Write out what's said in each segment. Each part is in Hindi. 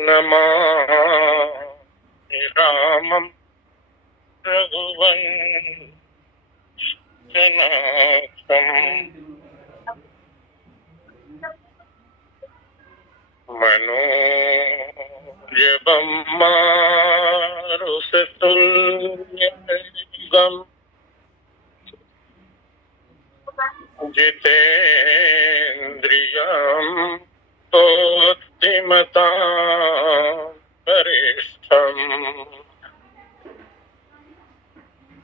नमामि रामं रघुवंशनाथम् मनोजवं मारुततुल्यवेगम् जितेन्द्रियं बुद्धिमतां वरिष्ठम्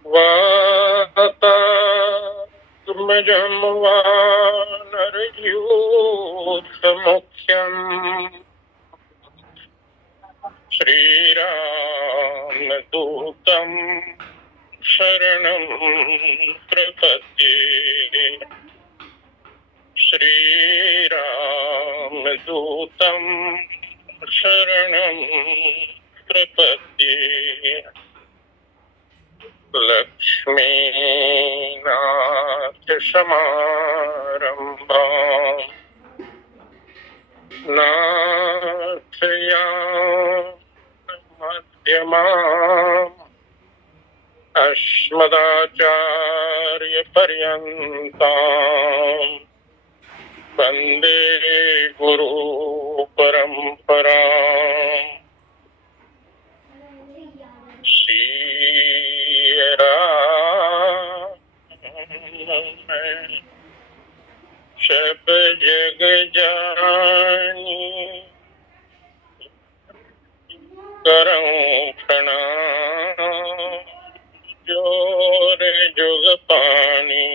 वातात्मजं वानरयूथमुख्यम् श्रीरामदूतं शरणं प्रपद्ये। श्रीरामदूतं शरणं प्रपद्ये। लक्ष्मीनाथसमारम्भाम् नाथयामध्यमाम् अस्मदाचार्यपर्यन्ताम् वन्दे गुरुपरम्पराम्। सब जग जानी करऊं प्रणाम जोर जुग पानी।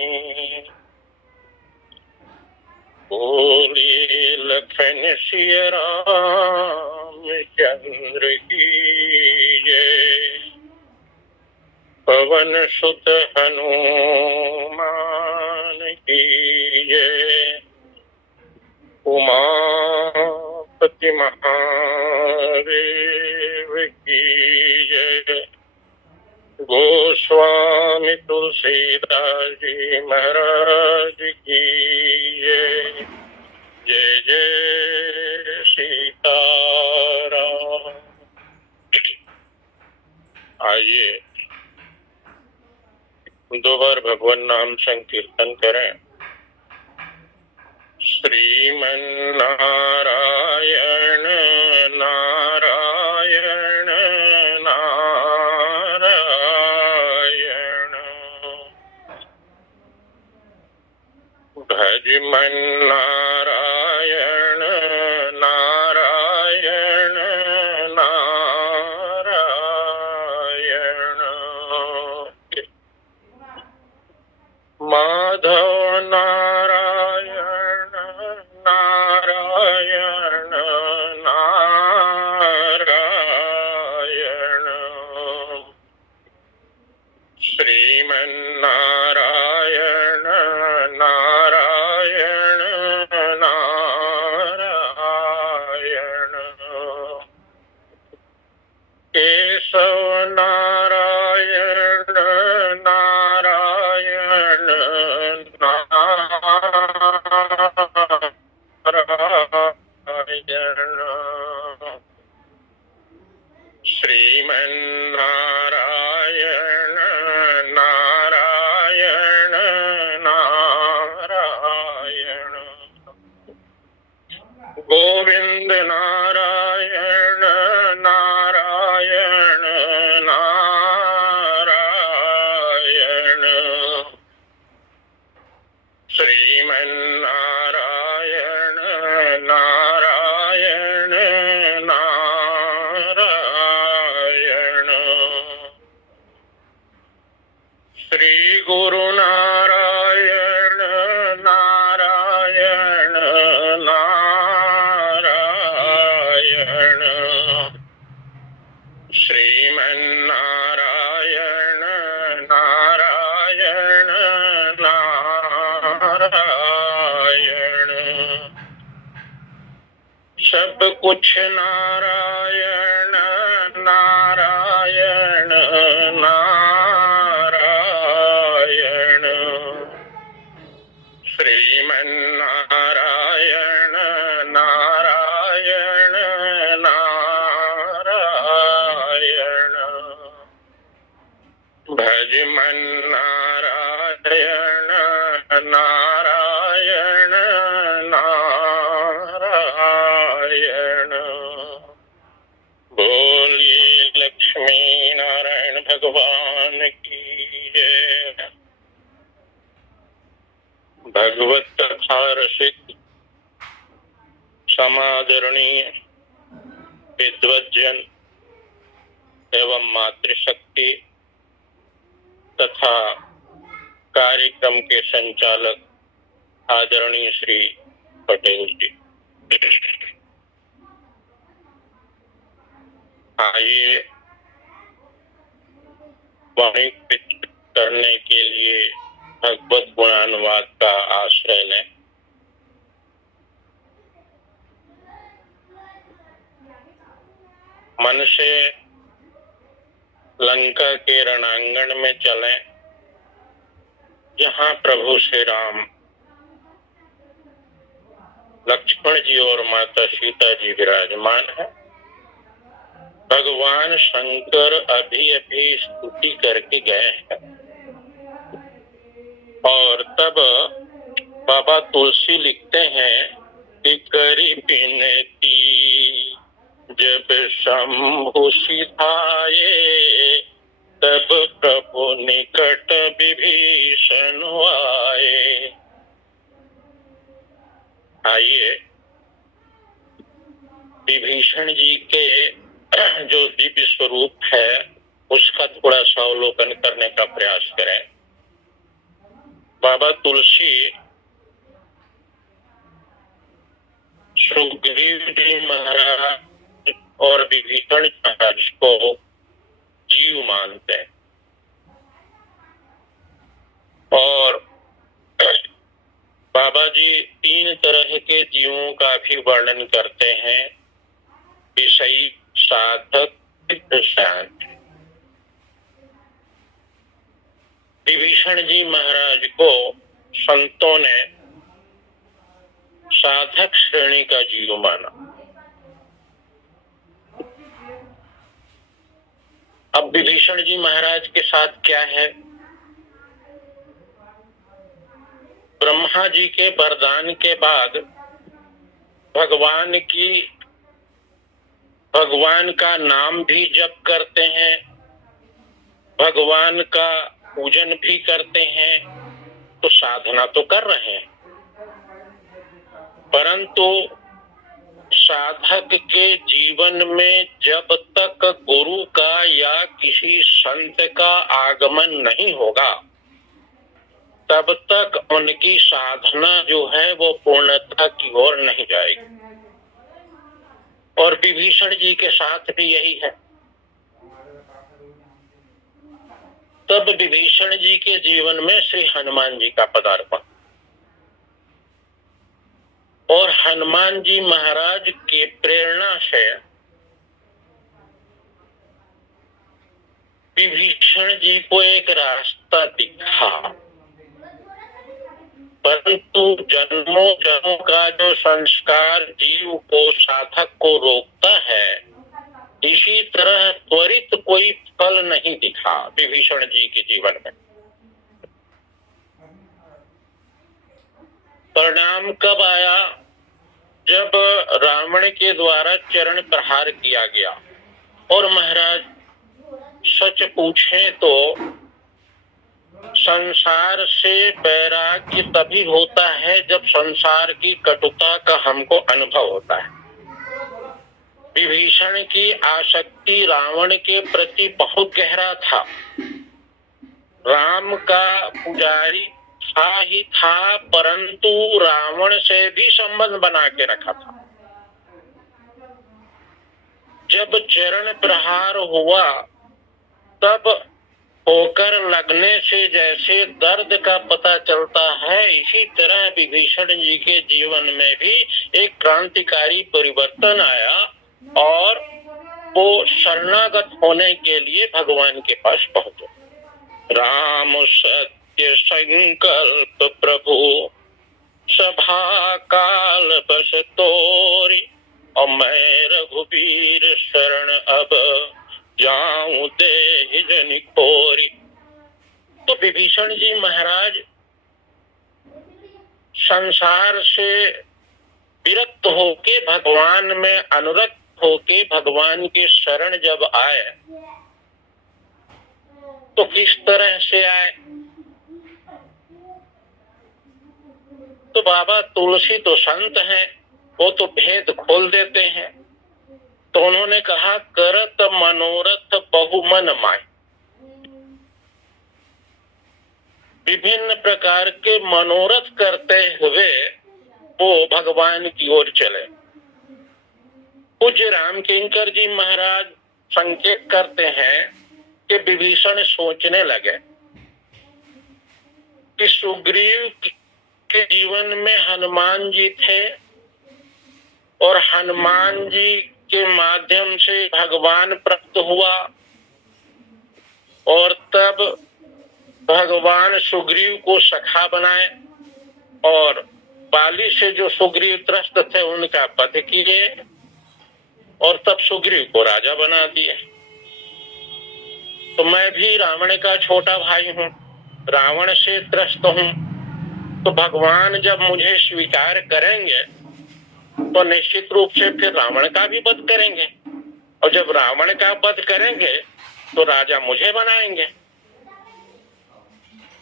बोली लखन सिया राम चंद्र की जय। पवन सुत हनुमान की जय। उमापति महादेव की जय। गोस्वामी तुलसीदास जी महाराज की जय। जय जय सीताराम। आइए दो बार भगवान नाम संकीर्तन करें। श्रीमन्नारायण नारायण नारायण। भजमन नारायण नारायण नारायण। माधव नारायण नारायण नारायण। श्रीमन्नारायण नारायण नारायण। केशव नारायण नारायण नारायण। श्रीमन्नारायण नारायण नारायण। गोविंद नारायण नारायण नारायण। श्रीमन्नारायण नारायण नारायण। श्री गुरु नारायण नारायण नारायण। सब कुछ नारायण नारायण नारायण, श्रीमन्नारायण नारायण नारायण, भज मन नारायण नारायण नारायण। बोलिए लक्ष्मी नारायण भगवान की जय। भगवत कथा रसिक समादरणीय विद्वज्जन एवं मातृशक्ति तथा कार्यक्रम के संचालक आदरणीय श्री पटेल जी, आइए वाणी करने के लिए भगवत गुणानुवाद का आश्रय लें। मन से लंका के रणांगण में चलें, जहाँ प्रभु श्री राम, लक्ष्मण जी और माता सीता जी विराजमान है। भगवान शंकर अभी अभी स्तुति करके गए हैं और तब बाबा तुलसी लिखते हैं कि करी बिनती जब शंभु सिधाए, तब प्रभु निकट विभीषण आए। आइए विभीषण जी के जो दिव्य स्वरूप है उसका थोड़ा सा अवलोकन करने का प्रयास करें। बाबा तुलसी सुग्रीव जी महाराज और विभीषण महाराज को जीव मानते हैं और बाबा जी 3 तरह के जीवों का भी वर्णन करते हैं, विषयी, साधक, शांत। विभीषण जी महाराज को संतों ने साधक श्रेणी का जीव माना। अब विभीषण जी महाराज के साथ क्या है? ब्रह्मा जी के वरदान के बाद भगवान का नाम भी जप करते हैं, भगवान का पूजन भी करते हैं, तो साधना तो कर रहे हैं, परंतु साधक के जीवन में जब तक गुरु का या किसी संत का आगमन नहीं होगा तब तक उनकी साधना जो है वो पूर्णता की ओर नहीं जाएगी। और विभीषण जी के साथ भी यही है। तब विभीषण जी के जीवन में श्री हनुमान जी का पदार्पण और हनुमान जी महाराज के प्रेरणा से विभीषण जी को एक रास्ता दिखा, परंतु जन्मों जन्मों का जो संस्कार जीव को, साधक को रोकता है, इसी तरह त्वरित कोई फल नहीं दिखा विभीषण जी के जीवन में। परिणाम कब आया? जब रावण के द्वारा चरण प्रहार किया गया। और महाराज सच पूछें तो संसार से वैराग्य तभी होता है जब संसार की कटुता का हमको अनुभव होता है। विभीषण की आसक्ति रावण के प्रति बहुत गहरा था। राम का पुजारी था ही था, परंतु रावण से भी संबंध बना के रखा था। जब चरण प्रहार हुआ तब ठोकर लगने से जैसे दर्द का पता चलता है, इसी तरह विभीषण जी के जीवन में भी एक क्रांतिकारी परिवर्तन आया और वो शरणागत होने के लिए भगवान के पास पहुंचे। राम सत्य संकल्प प्रभु सभा काल बस तोरी, और मैं रघुबीर शरण अब जाऊं देहि जनि खोरी। तो विभीषण जी महाराज संसार से विरक्त होके भगवान में अनुरक्त होके भगवान के शरण जब आए तो किस तरह से आए? तो बाबा तुलसी तो संत हैं, वो तो भेद खोल देते हैं। तो उन्होंने कहा, करत मनोरथ बहुमन माय। विभिन्न प्रकार के मनोरथ करते हुए वो भगवान की ओर चले। पूज्य राम किंकर जी महाराज संकेत करते हैं कि विभीषण सोचने लगे कि सुग्रीव के जीवन में हनुमान जी थे और हनुमान जी के माध्यम से भगवान प्राप्त हुआ, और तब भगवान सुग्रीव को सखा बनाए और बाली से जो सुग्रीव त्रस्त थे उनका वध किए और तब सुग्रीव को राजा बना दिए। तो मैं भी रावण का छोटा भाई हूँ, रावण से त्रस्त हूँ। तो भगवान जब मुझे स्वीकार करेंगे तो निश्चित रूप से फिर रावण का भी वध करेंगे, और जब रावण का वध करेंगे तो राजा मुझे बनाएंगे।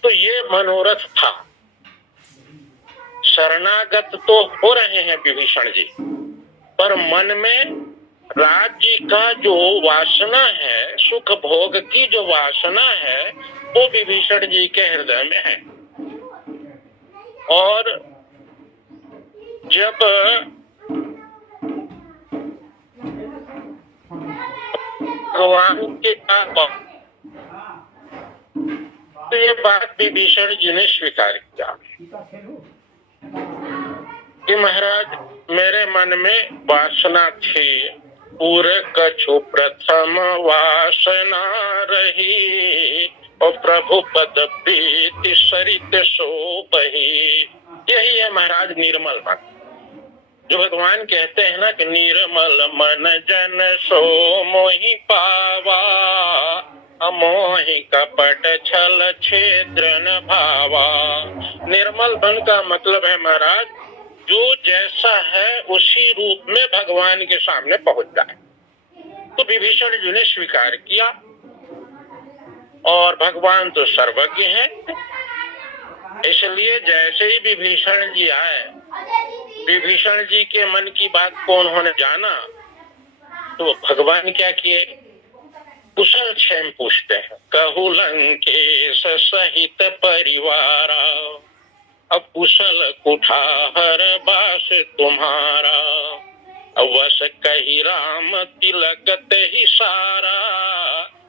तो ये मनोरथ था। शरणागत तो हो रहे हैं विभीषण जी, पर मन में राज्य का जो वासना है, सुख भोग की जो वासना है, वो विभीषण जी के हृदय में है। और जब भगवान के पास तो ये बात विभीषण जी ने स्वीकार किया कि महाराज मेरे मन में वासना थी, पूरे कछु प्रथम वासना रही, और प्रभु पद प्रीति सरित सोपही। यही है महाराज निर्मल मन, जो भगवान कहते हैं ना कि निर्मल मन जन सो मोहि पावा, अमोहि कपट छल छेद्र न भावा। निर्मल मन का मतलब है महाराज जो जैसा है उसी रूप में भगवान के सामने पहुंच जाए। तो विभीषण जी ने स्वीकार किया, और भगवान तो सर्वज्ञ है, इसलिए जैसे ही विभीषण जी आए, विभीषण जी के मन की बात को उन्होंने जाना, तो भगवान क्या किए, कुशल क्षेम पूछते हैं। कहु लंकेश सहित परिवारा, अब कुशल कुठार बास तुम्हारा, वस कही राम तिलक ही सारा,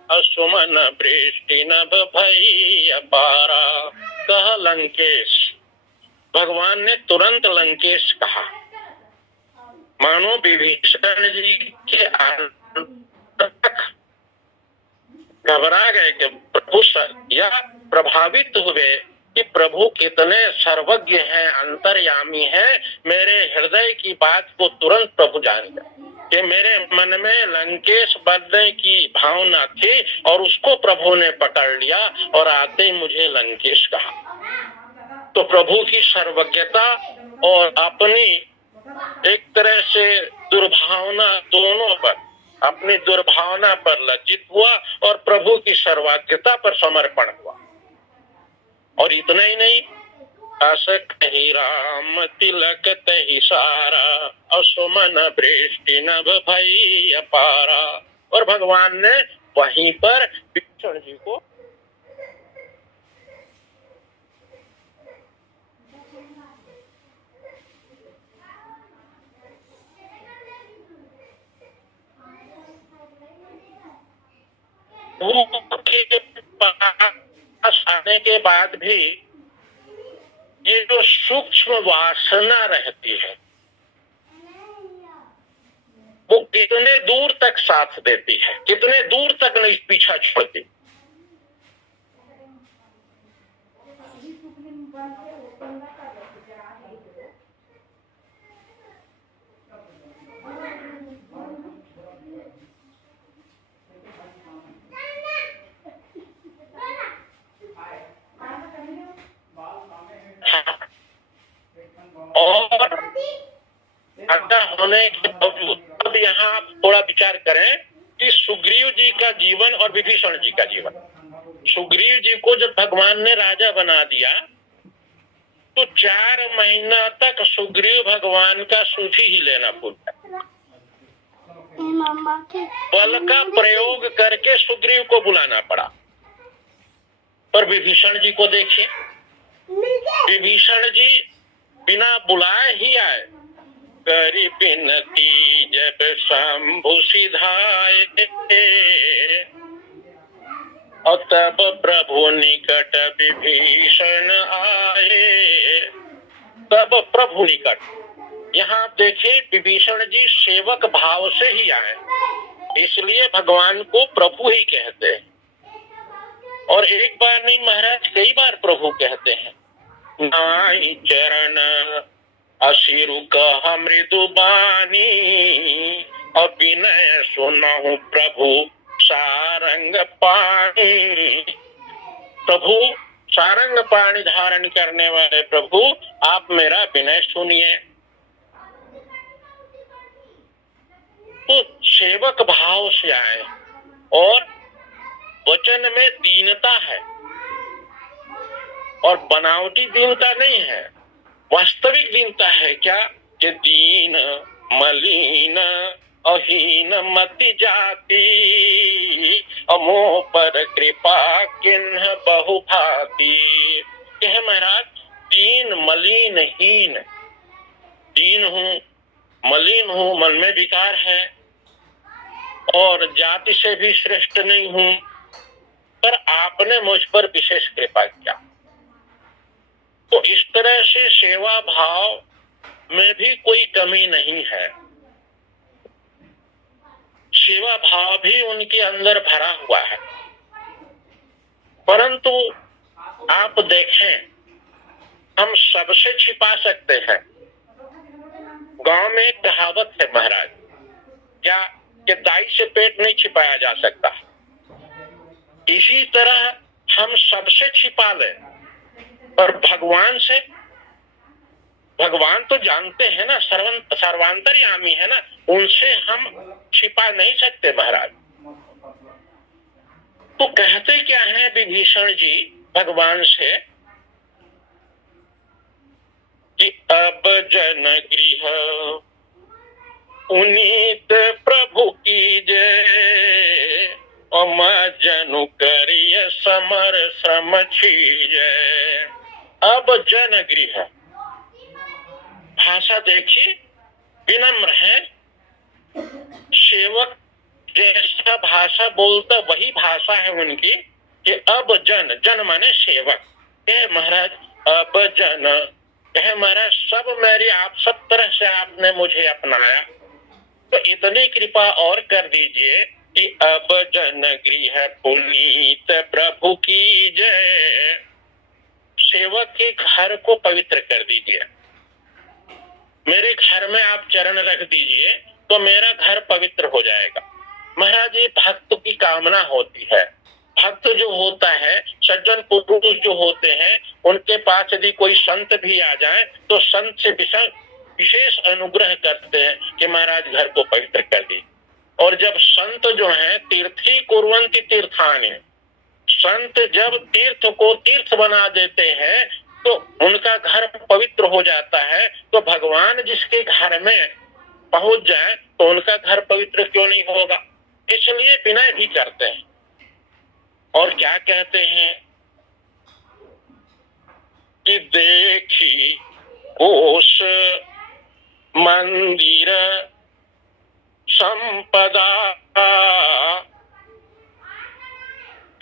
असुमन वृष्टि नभ भई अपारा। कह लंकेश, भगवान ने तुरंत लंकेश कहा, मानो विभीषण जी के घबरा गए कि प्रभु या प्रभावित हुए कि प्रभु कितने सर्वज्ञ हैं, अंतर्यामी हैं। मेरे हृदय की बात को तुरंत प्रभु जान गए कि मेरे मन में लंकेश बनने की भावना थी और उसको प्रभु ने पकड़ लिया और आते ही मुझे लंकेश कहा। तो प्रभु की सर्वज्ञता और अपनी एक तरह से दुर्भावना, दोनों पर, अपनी दुर्भावना पर लज्जित हुआ और प्रभु की सर्वज्ञता पर समर्पण हुआ। और इतना ही नहीं, अस कही राम तिलक तहि सारा, असुमन वृष्टि नभ भई अपारा। और भगवान ने वहीं पर विभीषण जी को पास आने के बाद भी ये जो सूक्ष्म वासना रहती है वो कितने दूर तक साथ देती है, कितने दूर तक नहीं पीछा छोड़ती। और ऐसा होने के बावजूद अब यहाँ आप थोड़ा विचार करें कि सुग्रीव जी का जीवन और विभीषण जी का जीवन। सुग्रीव जी को जब भगवान ने राजा बना दिया तो 4 महीना तक सुग्रीव भगवान का सूझी ही लेना भूल गए। बल का प्रयोग करके सुग्रीव को बुलाना पड़ा। पर विभीषण जी को देखिए, विभीषण जी बिना बुलाए ही आए। करी बिनती जब शंभु सिधाए, और तब प्रभु निकट विभीषण आए। तब प्रभु निकट, यहाँ देखिए विभीषण जी सेवक भाव से ही आए, इसलिए भगवान को प्रभु ही कहते हैं। और एक बार नहीं महाराज, कई बार प्रभु कहते हैं। नाई चरण असिरु कह मृदु बानी, और विनय सुनहु प्रभु सारंग पाणी। प्रभु सारंग पाणी धारण करने वाले प्रभु, आप मेरा विनय सुनिए। तो सेवक भाव से आए और वचन में दीनता है, और बनावटी दीनता नहीं है, वास्तविक दीनता है। क्या कि दीन मलिन अहीन मति जाति, अमोह पर कृपा किन्ह बहु भांति। कह महाराज, दीन मलिन हीन, दीन हूँ, मलिन हूँ, मन में विकार है, और जाति से भी श्रेष्ठ नहीं हूँ, पर आपने मुझ पर विशेष कृपा किया। तो इस तरह से सेवा भाव में भी कोई कमी नहीं है, सेवा भाव भी उनके अंदर भरा हुआ है। परंतु आप देखें, हम सबसे छिपा सकते हैं। गांव में एक कहावत है महाराज, क्या कि दाई से पेट नहीं छिपाया जा सकता। इसी तरह हम सबसे छिपा लें, पर भगवान से, भगवान तो जानते हैं ना, सर्वांतर्यामी है ना, उनसे हम छिपा नहीं सकते महाराज। तो कहते क्या है विभीषण जी भगवान से कि अब जन गृह पुनीत प्रभु की जय, और जनु करिय समर श्रम छीजय। अब जन गृह, भाषा देखिए विनम्र है। सेवक जैसा भाषा बोलता वही भाषा है उनकी कि अब जन, जन माने सेवक। कहे महाराज अब जन, कहे महाराज सब मेरी, आप सब तरह से आपने मुझे अपनाया, तो इतनी कृपा और कर दीजिए कि अब जन गृह पुनीत प्रभु की जय। सेवक के घर को पवित्र कर दीजिए, मेरे घर में आप चरण रख दीजिए तो मेरा घर पवित्र हो जाएगा। महाराज ये भक्त की कामना होती है। भक्त जो होता है, सज्जन पुरुष जो होते हैं, उनके पास यदि कोई संत भी आ जाए तो संत से विशेष अनुग्रह करते हैं कि महाराज घर को पवित्र कर दी। और जब संत जो हैं तीर्थी कुर्वन्ति तीर्थानि, संत जब तीर्थ को तीर्थ बना देते हैं तो उनका घर पवित्र हो जाता है। तो भगवान जिसके घर में पहुंच जाए तो उनका घर पवित्र क्यों नहीं होगा। इसलिए विनय भी करते हैं। और क्या कहते हैं कि देखी कोश मंदिर संपदा,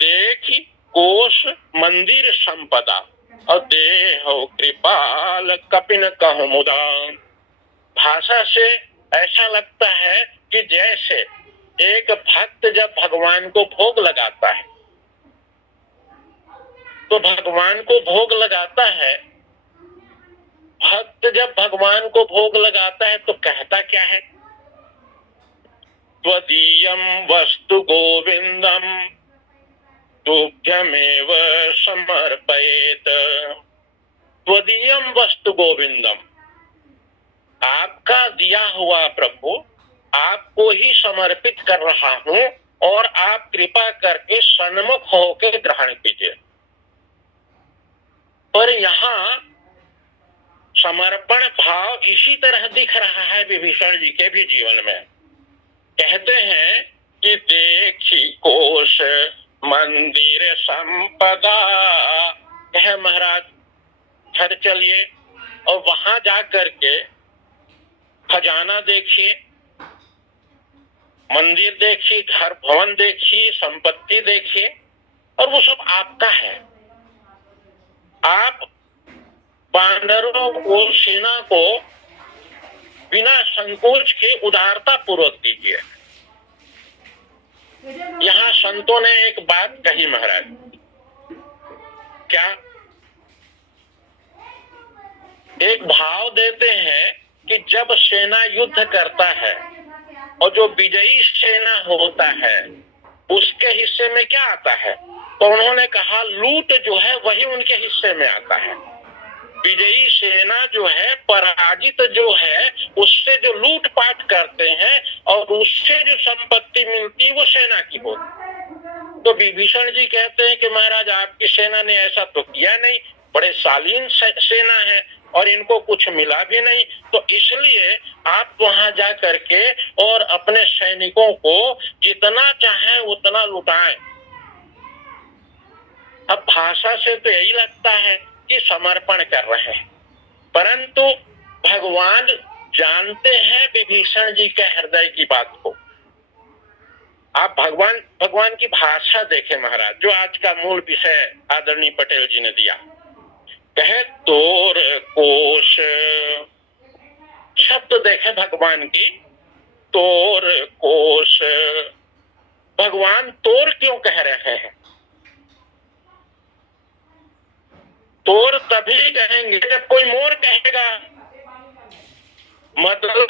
देखी कोश मंदिर संपदा और देहो कृपाल कपिन कहु मुदा। भाषा से ऐसा लगता है कि जैसे एक भक्त जब भगवान को भोग लगाता है तो भगवान को भोग लगाता है, भक्त जब भगवान को भोग लगाता है तो कहता क्या है? त्वदीयं वस्तु गोविंदम तुभ्यमेव समर्पयेत। त्वदीयं वस्तु गोविंदम, आपका दिया हुआ प्रभु आपको ही समर्पित कर रहा हूं और आप कृपा करके सन्मुख होकर ग्रहण कीजिए। पर यहाँ समर्पण भाव इसी तरह दिख रहा है विभीषण जी के भी जीवन में। कहते हैं कि देखी कोश मंदिर संपदा, कहे महाराज घर चलिए और वहां जा करके खजाना देखिए, मंदिर देखिए, घर भवन देखिए, संपत्ति देखिए, और वो सब आपका है। आप वानरों को, सेना को बिना संकोच के उदारता पूर्वक दीजिए। यहाँ संतों ने एक बात कही महाराज, क्या? एक भाव देते हैं कि जब सेना युद्ध करता है और जो विजयी सेना होता है उसके हिस्से में क्या आता है? तो उन्होंने कहा लूट जो है वही उनके हिस्से में आता है। विजयी सेना जो है, पराजित जो है, उससे जो लूटपाट करते हैं और उससे जो संपत्ति मिलती है वो सेना की होती। तो विभीषण जी कहते हैं कि महाराज आपकी सेना ने ऐसा तो किया नहीं, बड़े शालीन सेना है और इनको कुछ मिला भी नहीं, तो इसलिए आप वहां जा करके और अपने सैनिकों को जितना चाहे उतना लुटाएं। अब भाषा से तो यही लगता है कि समर्पण कर रहे हैं, परंतु भगवान जानते हैं विभीषण जी के हृदय की बात को। आप भगवान की भाषा देखें महाराज, जो आज का मूल विषय आदरणीय पटेल जी ने दिया। कहे तोर कोश, शब्द देखे भगवान की, तोर कोश। भगवान तोर क्यों कह रहे हैं? तोर तभी कहेंगे जब कोई मोर कहेगा। मतलब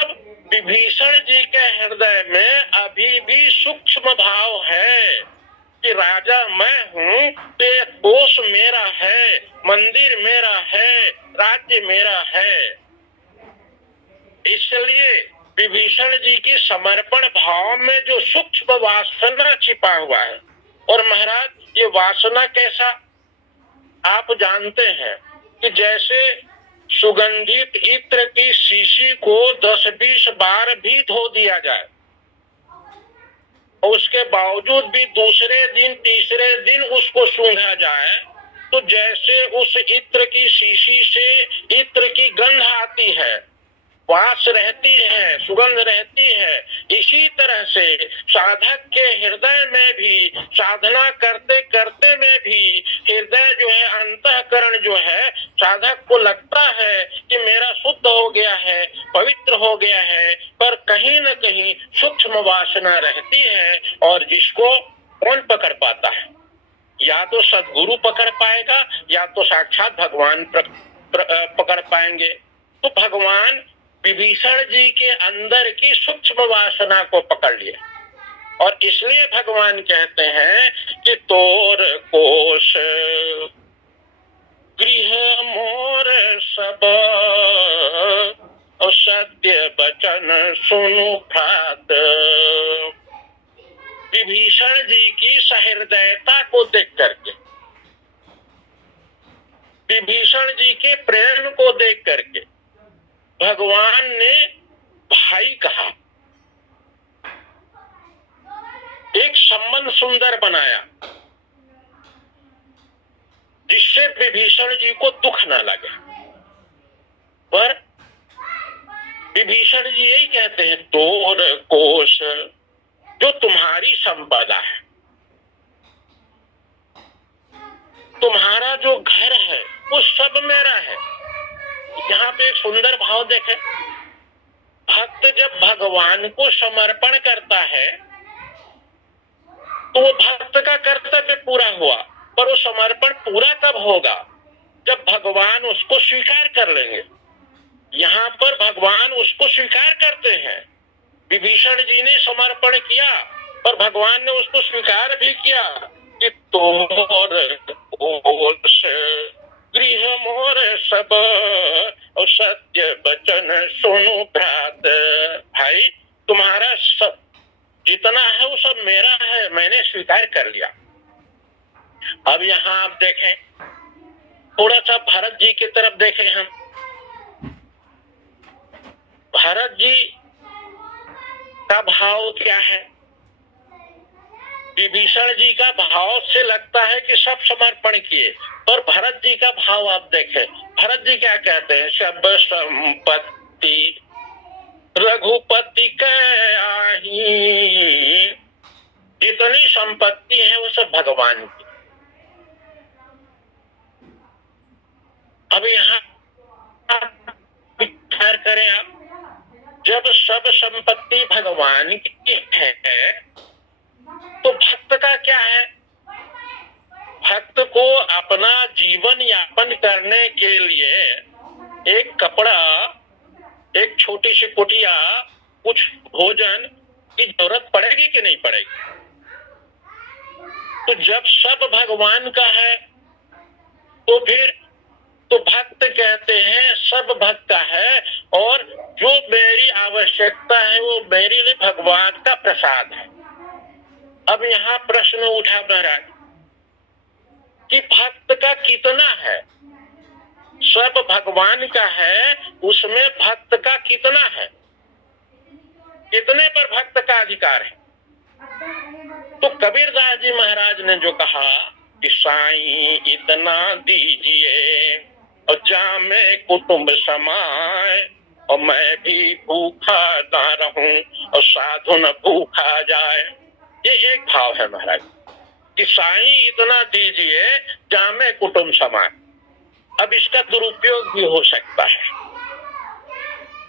विभीषण जी के हृदय में अभी भी सूक्ष्म भाव है कि राजा मैं हूँ, तो ये कोष मेरा है, मंदिर मेरा है, राज्य मेरा है। इसलिए विभीषण जी की समर्पण भाव में जो सूक्ष्म वासना छिपा हुआ है। और महाराज ये वासना कैसा? आप जानते हैं कि जैसे सुगंधित इत्र की शीशी को 10-20 बार भी धो दिया जाए और उसके बावजूद भी दूसरे दिन तीसरे दिन उसको सूंघा जाए, तो जैसे उस इत्र की शीशी से इत्र की गंध आती है, वास रहती है, सुगंध रहती है, इसी तरह से साधक के हृदय में भी साधना करते करते में भी हृदय जो है, अंतःकरण जो है, साधक को लगता है कि मेरा शुद्ध हो गया है, पवित्र हो गया है, पर कहीं न कहीं सूक्ष्म वासना रहती है। और जिसको कौन पकड़ पाता है? या तो सद्गुरु पकड़ पाएगा या तो साक्षात भगवान पकड़ पाएंगे। तो भगवान विभीषण जी के अंदर की सूक्ष्म वासना को पकड़ लिया और इसलिए भगवान कहते हैं कि तोर कोश गृह मोर सब और सत्य वचन सुनु भ्रात। विभीषण जी की सहृदयता को देख करके, विभीषण जी के प्रेम को देख करके भगवान ने भाई कहा, एक संबंध सुंदर बनाया जिससे विभीषण जी को दुख न लगे। पर विभीषण जी यही कहते हैं तोर कोश, जो तुम्हारी संपदा है, जो घर है वो सब मेरा है। यहाँ पे एक सुंदर भाव देखें, भक्त जब भगवान को समर्पण करता है तो वो भक्त का कर्तव्य पूरा हुआ, पर वो समर्पण पूरा कब होगा? जब भगवान उसको स्वीकार कर लेंगे। यहाँ पर भगवान उसको स्वीकार करते हैं। विभीषण जी ने समर्पण किया, पर भगवान ने उसको स्वीकार भी किया कि तोर गृह मोर सब और सत्य वचन सुनो भ्रात। भाई तुम्हारा सब जितना है वो सब मेरा है, मैंने स्वीकार कर लिया। अब यहाँ आप देखें, थोड़ा सा भरत जी की तरफ देखें हम। भरत जी का भाव क्या है? विभीषण जी का भाव से लगता है कि सब समर्पण किए, पर भरत जी का भाव आप देखें। भरत जी क्या कहते हैं? सब संपत्ति रघुपति के आही, जितनी संपत्ति है वो सब भगवान की। अब यहाँ विचार करें आप, जब सब संपत्ति भगवान की है तो भक्त का क्या है? भक्त को अपना जीवन यापन करने के लिए एक कपड़ा, एक छोटी सी कुटिया, कुछ भोजन की जरूरत पड़ेगी कि नहीं पड़ेगी? तो जब सब भगवान का है तो फिर तो भक्त कहते हैं सब भक्त का है, और जो मेरी आवश्यकता है वो मेरे लिए भगवान का प्रसाद है। अब यहाँ प्रश्न उठा महाराज कि भक्त का कितना है? सब भगवान का है, उसमें भक्त का कितना है? कितने पर भक्त का अधिकार है? तो कबीरदास जी महाराज ने जो कहा कि साईं इतना दीजिए और जामे कुटुंब समाए, और मैं भी भूखा ना रहूं और साधु न भूखा जाए। ये एक भाव है महाराज कि साईं इतना दीजिए जामे कुटुंब समाए। अब इसका दुरुपयोग भी हो सकता है।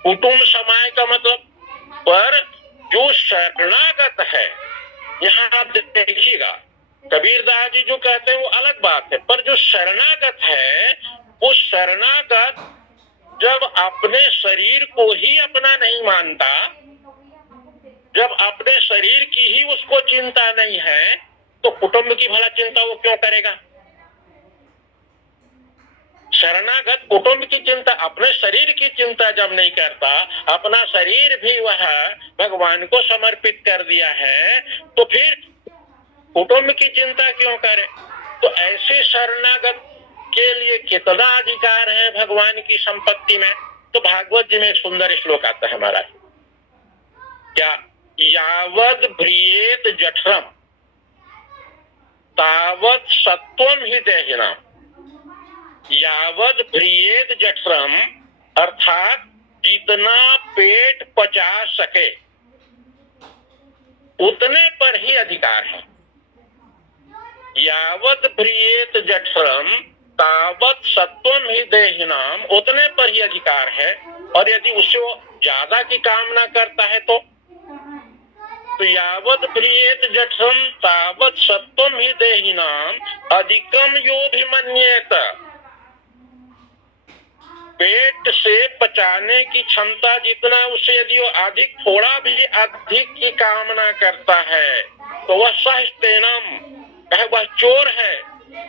कुटुंब समाए का मतलब, पर जो शरणागत है, यहाँ आप देखिएगा कबीरदास जी जो कहते हैं वो अलग बात है, पर जो शरणागत है वो शरणागत जब अपने शरीर को ही अपना नहीं मानता, जब अपने शरीर की ही उसको चिंता नहीं है, तो कुटुंब की भला चिंता वो क्यों करेगा? शरणागत कुटुंब की चिंता, अपने शरीर की चिंता जब नहीं करता, अपना शरीर भी वह भगवान को समर्पित कर दिया है, तो फिर कुटुंब की चिंता क्यों करे? तो ऐसे शरणागत के लिए कितना अधिकार है भगवान की संपत्ति में? तो भागवत जी में एक सुंदर श्लोक आता है हमारा, क्या? यावद भ्रियेत जठरम तावत सत्वम ही देहिनाम। यावद भ्रियेत जठरम अर्थात जितना पेट पचा सके उतने पर ही अधिकार है। यावद भ्रियेत जठरम तावत सत्वम ही देहिनाम, उतने पर ही अधिकार है। और यदि उससे वो ज्यादा की कामना करता है तो यावत भ्रियेत जठरम तावत सत्वम ही देहिनाम अधिकम यो भी मन्येत। पेट से पचाने की क्षमता जितना, उससे यदि वो अधिक, थोड़ा भी अधिक की कामना करता है तो वह सहस्तेनम, वह चोर है।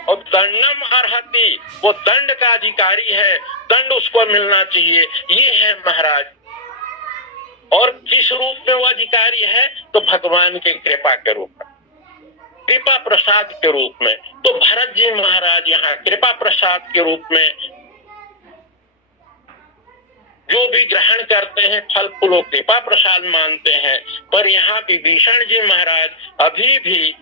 और दंडम अर्हति, वो दंड का अधिकारी है, दंड उसको मिलना चाहिए। ये है महाराज। और किस रूप में वो अधिकारी है? तो भगवान के कृपा के रूप में, कृपा प्रसाद के रूप में। तो भरत जी महाराज यहाँ कृपा प्रसाद के रूप में जो भी ग्रहण करते हैं फल फूलों कृपा प्रसाद मानते हैं। पर यहाँ विभीषण जी महाराज अभी भी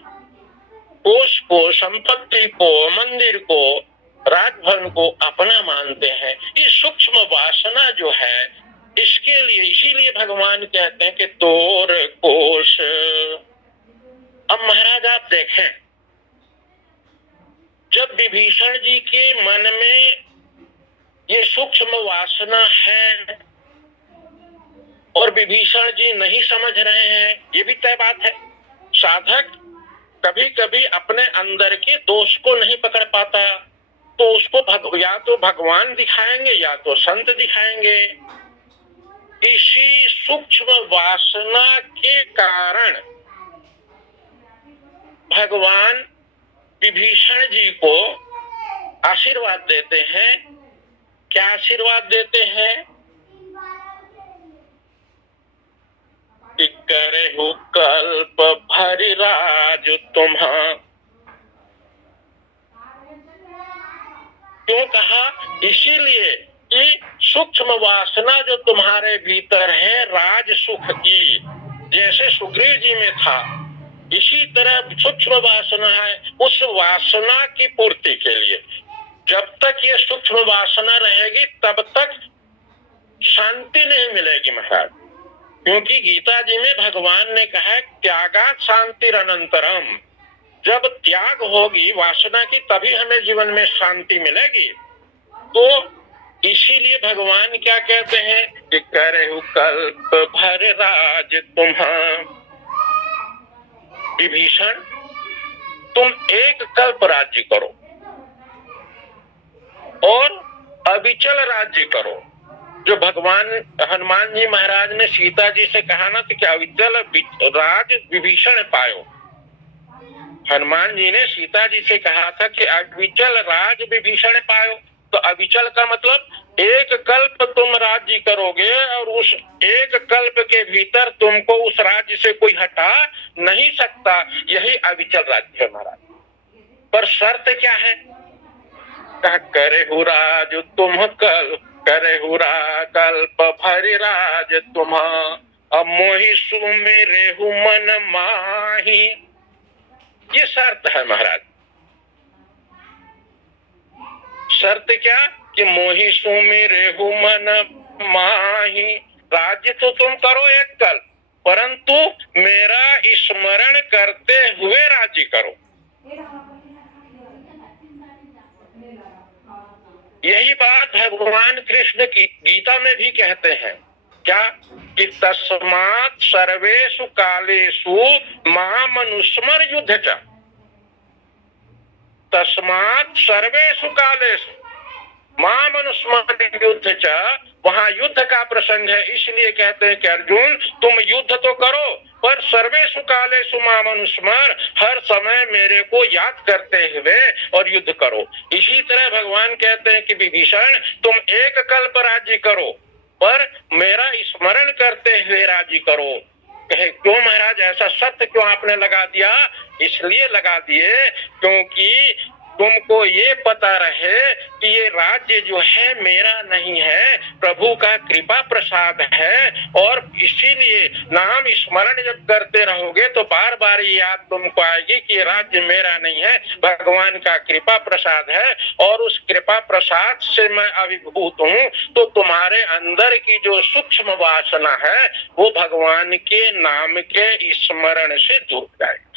कोष को, संपत्ति को, मंदिर को, राजभवन को अपना मानते हैं। ये सूक्ष्म वासना जो है, इसके लिए, इसीलिए भगवान कहते हैं कि तोर कोष। अब महाराज आप देखें, जब विभीषण जी के मन में ये सूक्ष्म वासना है और विभीषण जी नहीं समझ रहे हैं, ये भी तय बात है। साधक कभी कभी अपने अंदर के दोष को नहीं पकड़ पाता, तो उसको या तो भगवान दिखाएंगे या तो संत दिखाएंगे। इसी सूक्ष्म वासना के कारण भगवान विभीषण जी को आशीर्वाद देते हैं। क्या आशीर्वाद देते हैं? कि करहु कल्प भरि राज तुम्हां। क्यों कहा? इसीलिए कि सूक्ष्म वासना जो तुम्हारे भीतर है राज सुख की, जैसे सुग्रीव जी में था, इसी तरह सूक्ष्म वासना है। उस वासना की पूर्ति के लिए जब तक ये सूक्ष्म वासना रहेगी तब तक शांति नहीं मिलेगी महाराज। क्योंकि गीता जी में भगवान ने कहा त्यागात् शांतिरनंतरम। जब त्याग होगी वासना की तभी हमें जीवन में शांति मिलेगी। तो इसीलिए भगवान क्या कहते हैं कि करहु कल्प भरि राज तुम्हां। विभीषण तुम एक कल्प राज्य करो और अविचल राज्य करो। जो भगवान हनुमान जी महाराज ने सीता जी से कहा ना, तो क्या अविचल राज विभीषण पायो। हनुमान जी ने सीता जी से कहा था कि अविचल राज विभीषण पायो। तो अविचल का मतलब एक कल्प तुम राज्य करोगे और उस एक कल्प के भीतर तुमको उस राज्य से कोई हटा नहीं सकता। यही अविचल राज्य है महाराज। पर शर्त क्या है? कहा करहु राज तुम कल्प, करहु कल्प भरि राज तुम्हां। अब मोहि सुमिरेहु मन माही। ये शर्त है महाराज। शर्त क्या? कि मोहि सुमिरेहु मन माही। राज्य तो तुम करो एक कल्प, परंतु मेरा स्मरण करते हुए राज्य करो। यही बात भगवान कृष्ण की गीता में भी कहते हैं। क्या? कि तस्मात् सर्वेषु कालेषु मामनुस्मर युद्ध च। तस्मात् सर्वेषु कालेषु मामनुस्मर युद्ध च। वहां युद्ध का प्रसंग है, इसलिए कहते हैं कि अर्जुन तुम युद्ध तो करो पर सर्वेषु कालेषु मामनुस्मर, हर समय मेरे को याद करते हुए और युद्ध करो। इसी तरह भगवान कहते हैं कि विभीषण तुम एक कल्प राज्य करो पर मेरा स्मरण करते हुए राज्य करो। कहे क्यों महाराज ऐसा सत्य क्यों आपने लगा दिया? इसलिए लगा दिए क्योंकि तुमको ये पता रहे कि ये राज्य जो है मेरा नहीं है, प्रभु का कृपा प्रसाद है। और इसीलिए नाम स्मरण जब करते रहोगे तो बार बार ये याद तुमको आएगी कि ये राज्य मेरा नहीं है, भगवान का कृपा प्रसाद है और उस कृपा प्रसाद से मैं अभिभूत हूँ। तो तुम्हारे अंदर की जो सूक्ष्म वासना है वो भगवान के नाम के स्मरण से दूर जाएगी।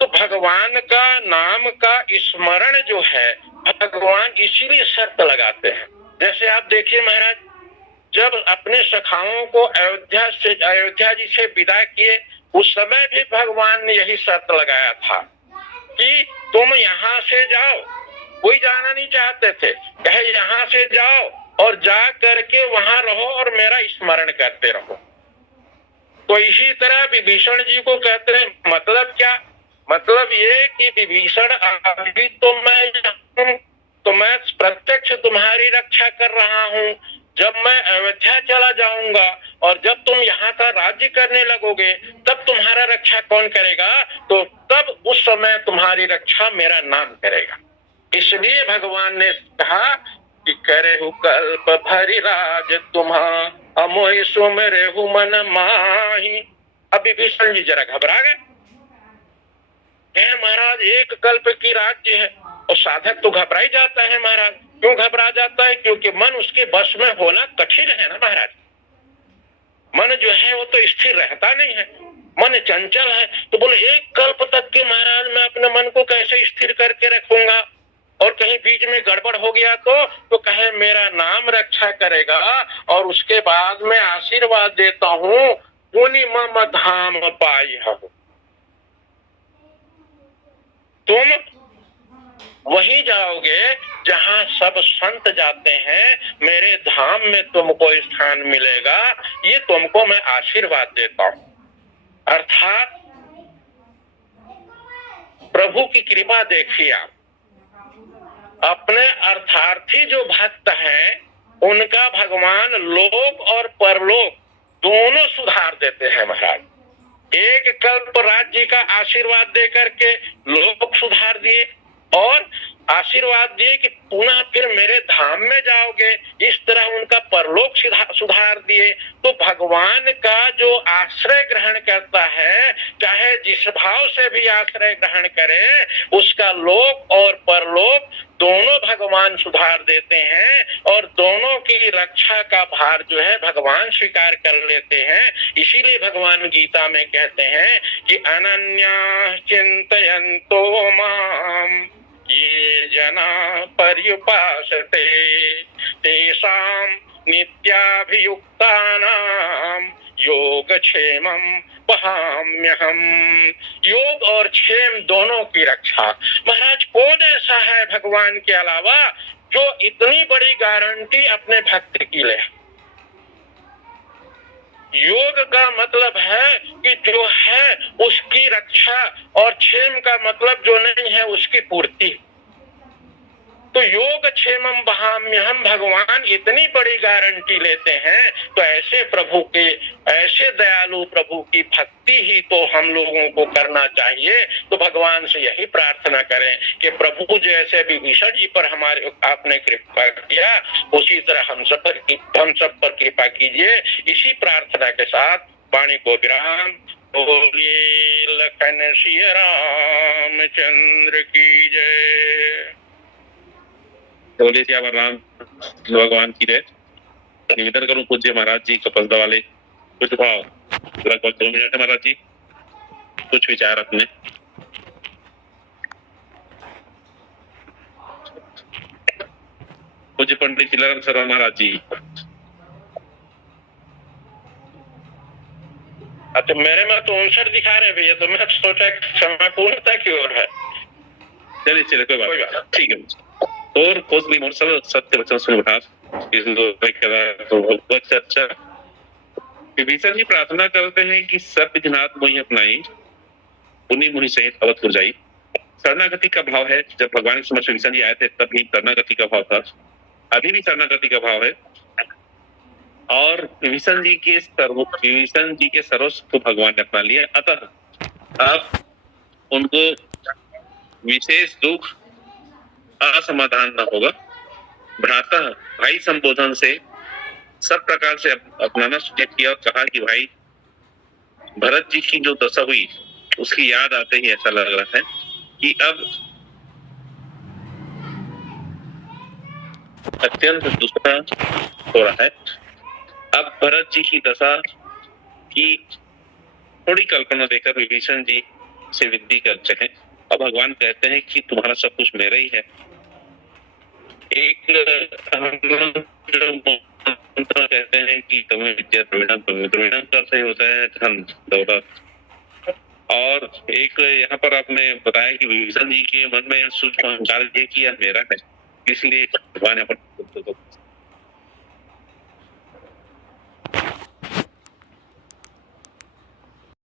तो भगवान का नाम का स्मरण जो है भगवान इसीलिए शर्त लगाते हैं। जैसे आप देखिए महाराज, जब अपने सखाओं को अयोध्या जी से विदा किए उस समय भी भगवान ने यही शर्त लगाया था कि तुम यहाँ से जाओ। कोई जाना नहीं चाहते थे, कहे यहाँ से जाओ और जा करके वहां रहो और मेरा स्मरण करते रहो। तो इसी तरह विभीषण जी को कहते हैं, मतलब क्या? मतलब ये कि विभीषण अभी तो मैं प्रत्यक्ष तुम्हारी रक्षा कर रहा हूँ। जब मैं अयोध्या चला जाऊंगा और जब तुम यहाँ का राज्य करने लगोगे तब तुम्हारा रक्षा कौन करेगा? तो तब उस समय तुम्हारी रक्षा मेरा नाम करेगा। इसलिए भगवान ने कहा कि करहु कल्प भरि राज तुम्हां, अमोहि सुमिरेहु मन माही। अब विभीषण जी जरा घबरा गए। महाराज एक कल्प की राज्य है और साधक तो घबरा ही जाता है महाराज। क्यों घबरा जाता है? क्योंकि मन उसके बस में होना कठिन है ना महाराज। मन जो है वो तो स्थिर रहता नहीं है। मन चंचल है। तो बोले एक कल्प तक के महाराज मैं अपने मन को कैसे स्थिर करके रखूंगा, और कहीं बीच में गड़बड़ हो गया तो कहे मेरा नाम रक्षा करेगा, और उसके बाद में आशीर्वाद देता हूँ, पुनि मम धाम पाई हो। तुम वही जाओगे जहां सब संत जाते हैं, मेरे धाम में तुमको स्थान मिलेगा, ये तुमको मैं आशीर्वाद देता हूं। अर्थात प्रभु की कृपा देखिए आप, अपने अर्थार्थी जो भक्त हैं उनका भगवान लोक और परलोक दोनों सुधार देते हैं महाराज। एक कल्प राज्य का आशीर्वाद देकर के लोक सुधार दिए, और आशीर्वाद दिए कि पुनः फिर मेरे धाम में जाओगे, इस तरह उनका परलोक सुधार दिए। तो भगवान का जो आश्रय ग्रहण करता है, चाहे जिस भाव से भी आश्रय ग्रहण करे, उसका लोक और परलोक दोनों भगवान सुधार देते हैं, और दोनों की रक्षा का भार जो है भगवान स्वीकार कर लेते हैं। इसीलिए भगवान गीता में कहते हैं कि अनन्या चिंतयन्तो माम ये जना पर्युपासते तेषां नित्याभियुक्तानां योगक्षेमं वहाम्यहम्। योग और क्षेम दोनों की रक्षा। महाराज कौन ऐसा है भगवान के अलावा जो इतनी बड़ी गारंटी अपने भक्त की ले? योग का मतलब है कि जो है उसकी रक्षा, और क्षेम का मतलब जो नहीं है उसकी पूर्ति। तो योग क्षेमम वहाम्यहम्, भगवान इतनी बड़ी गारंटी लेते हैं। तो ऐसे प्रभु के, ऐसे दयालु प्रभु की भक्ति ही तो हम लोगों को करना चाहिए। तो भगवान से यही प्रार्थना करें कि प्रभु जैसे विभीषण जी पर हमारे आपने कृपा किया, उसी तरह हम सब पर कृपा कीजिए। इसी प्रार्थना के साथ वाणी को विराम। बोलिए लखन सिया रामचंद्र की जय। बोलिए सियावर राम भगवान की जय। निवेदन करूं पूज्य महाराज जी कपलदा वाले कुछ भाव, लगभग 2 मिनट है महाराज जी, कुछ विचार अपने। पूज्य पंडित तिलक शर्मा महाराज जी। अच्छा, मेरे में तो 59 दिखा रहे भैया, तो मैं सोचा समय पूर्णता की ओर है। चलिए चलिए कोई बात, ठीक है। और कोसली मोरसल सत्य वचन सुन उठा अच्छा। विभीषण जी प्रार्थना करते हैं कि सब विधिनाथ मोहि अपनाई, पुनि मुनि सहित अवध पुर जाई। शरणागति का भाव है। जब भगवान के समक्ष विभीषण जी आए थे तब भी शरणागति का भाव था, अभी भी शरणागति का भाव है। और विभीषण जी के सर्वस्व को भगवान ने अपना लिया। अतः अब उनको विशेष दुख असमाधान न होगा। भ्राता भाई संबोधन से सब प्रकार से अपनाना सूचित किया, और कहा कि भाई भरत जी की जो दशा हुई उसकी याद आते ही ऐसा लग रहा है कि अब अत्यंत दुष्कर हो रहा है। अब भरत जी की दशा की थोड़ी कल्पना देकर विभीषण जी से विनती करते हैं, और भगवान कहते हैं कि तुम्हारा सब कुछ मेरा ही है। एक कहते हैं कि तुम्हें विद्या द्रविणम करते होता है धन दौलत। और एक यहाँ पर आपने बताया कि विभीषण जी के मन में सूक्ष्म अहंकार ये कि यह मेरा है, इसलिए भगवान यहाँ पर